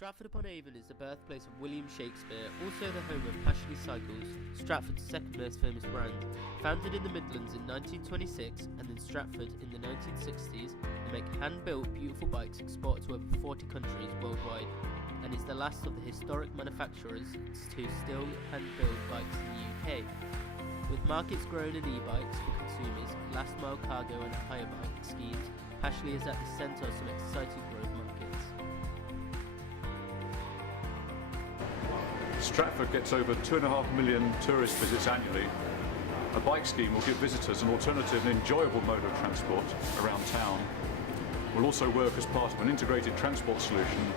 Stratford-upon-Avon is the birthplace of William Shakespeare, also the home of Pashleys Cycles, Stratford's second most famous brand. Founded in the Midlands in 1926 and in Stratford in the 1960s, they make hand-built beautiful bikes exported to over 40 countries worldwide, and is the last of the historic manufacturers to still hand-build bikes in the UK. With markets growing in e-bikes for consumers, last-mile cargo and hire bike schemes, Pashleys is at the centre of some exciting growth markets. Stratford gets over 2.5 million tourist visits annually. A bike scheme will give visitors an alternative and enjoyable mode of transport around town. We'll also work as part of an integrated transport solution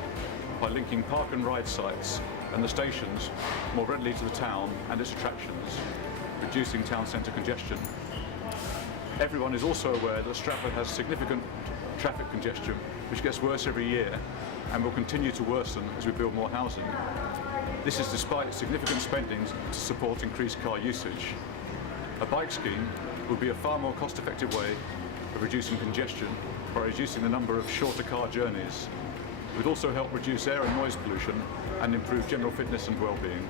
by linking park and ride sites and the stations more readily to the town and its attractions, reducing town centre congestion. Everyone is also aware that Stratford has significant traffic congestion, which gets worse every year and will continue to worsen as we build more housing. This is despite significant spending to support increased car usage. A bike scheme would be a far more cost-effective way of reducing congestion by reducing the number of shorter car journeys. It would also help reduce air and noise pollution and improve general fitness and well-being.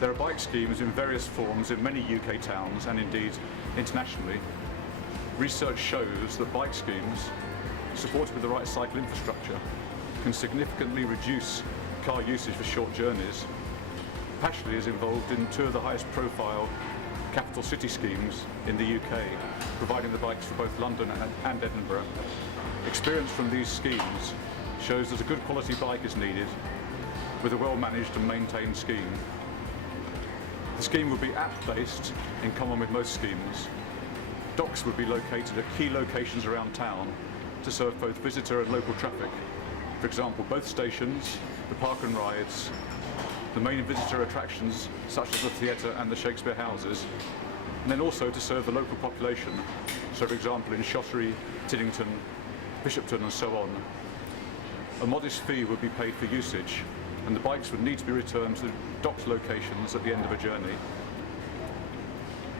There are bike schemes in various forms in many UK towns and indeed internationally. Research shows that bike schemes, supported with the right cycle infrastructure, can significantly reduce car usage for short journeys. Pashleys is involved in two of the highest profile capital city schemes in the UK, providing the bikes for both London and Edinburgh. Experience from these schemes shows that a good quality bike is needed with a well managed and maintained scheme. The scheme would be app-based in common with most schemes. Docks would be located at key locations around town to serve both visitor and local traffic. For example, both stations, the park and rides, the main visitor attractions such as the theatre and the Shakespeare houses, and then also to serve the local population, so for example in Shottery, Tiddington, Bishopton and so on. A modest fee would be paid for usage, and the bikes would need to be returned to the docked locations at the end of a journey.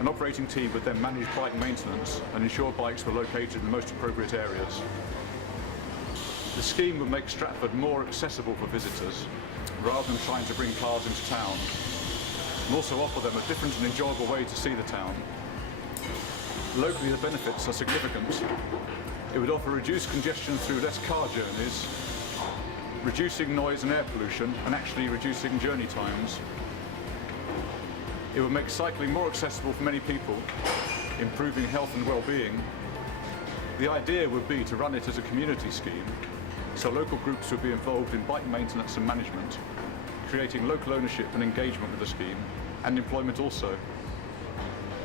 An operating team would then manage bike maintenance and ensure bikes were located in the most appropriate areas. The scheme would make Stratford more accessible for visitors, rather than trying to bring cars into town, and also offer them a different and enjoyable way to see the town. Locally, the benefits are significant. It would offer reduced congestion through less car journeys, reducing noise and air pollution, and actually reducing journey times. It would make cycling more accessible for many people, improving health and well-being. The idea would be to run it as a community scheme, so local groups would be involved in bike maintenance and management, creating local ownership and engagement with the scheme, and employment also.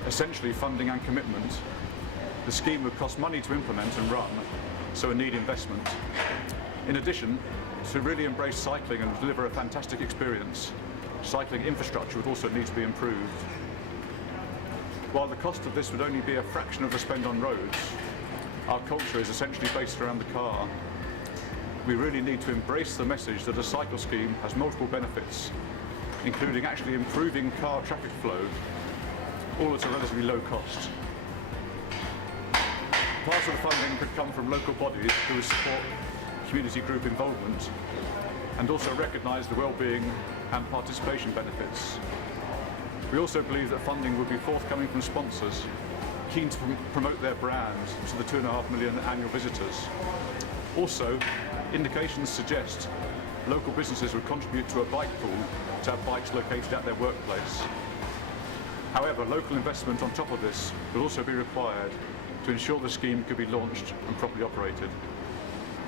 Essentially funding and commitment. The scheme would cost money to implement and run, so it would need investment. In addition, to really embrace cycling and deliver a fantastic experience, cycling infrastructure would also need to be improved. While the cost of this would only be a fraction of the spend on roads, our culture is essentially based around the car. We really need to embrace the message that a cycle scheme has multiple benefits, including actually improving car traffic flow, all at a relatively low cost. Part of the funding could come from local bodies who would support community group involvement and also recognise the well-being and participation benefits. We also believe that funding would be forthcoming from sponsors keen to promote their brand to the 2.5 million annual visitors. Also, indications suggest local businesses would contribute to a bike pool to have bikes located at their workplace. However, local investment on top of this will also be required to ensure the scheme could be launched and properly operated.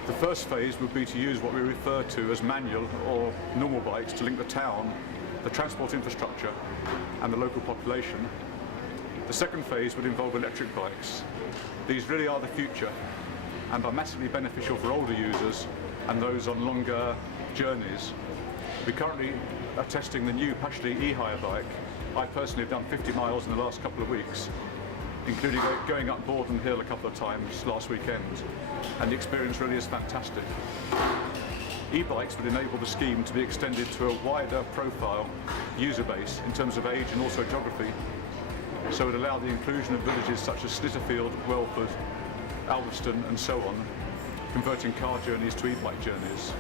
The first phase would be to use what we refer to as manual or normal bikes to link the town, the transport infrastructure and the local population. The second phase would involve electric bikes. These really are the future and are massively beneficial for older users and those on longer journeys. We currently are testing the new Pashleys e-hire bike. I personally have done 50 miles in the last couple of weeks, including going up Borden Hill a couple of times last weekend, and the experience really is fantastic. E-bikes would enable the scheme to be extended to a wider profile user base in terms of age and also geography, so it would allow the inclusion of villages such as Snitterfield, Welford, Alveston and so on, converting car journeys to e-bike journeys.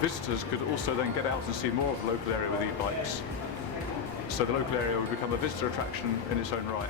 Visitors could also then get out and see more of the local area with e-bikes. So the local area would become a visitor attraction in its own right.